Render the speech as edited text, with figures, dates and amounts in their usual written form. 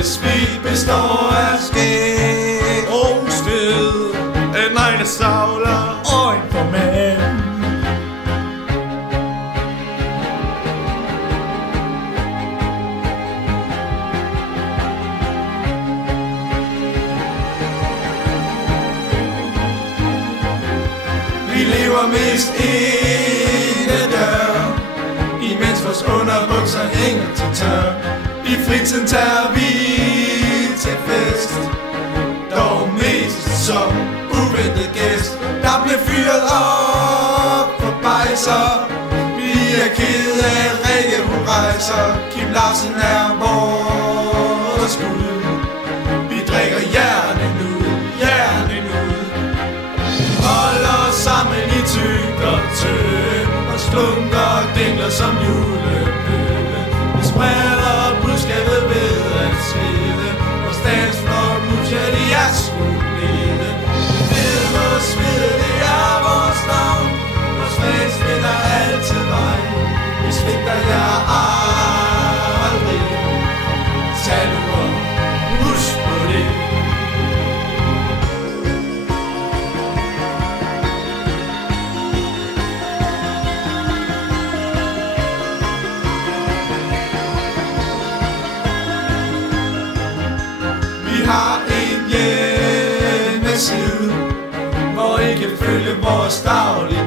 hvis vi består af skæg og sted, negle savler, øjne for mænd. Vi lever mest indendør, imens vores underbukser hænger til tør. I fritiden tager vi til fest, dog mest som uventet gæst. Der blev fyret op for bajser, vi er ked af Rikke, hun rejser. Kim Larsen er vores skud, vi drikker hjernen ud, hjernen ud. Holder sammen i tyk og tynd, og slunker dingler som julepølle. Vi spreder budskabet ved at svede, og statsflok mus, ja de er sgu nede. Ved vores svede, det er vores navn, vores fans finder altid vej. Vi svigter jer aldrig, tag nu og husk på det. Vi har en hjemmeside, hvor I kan følge vores daglige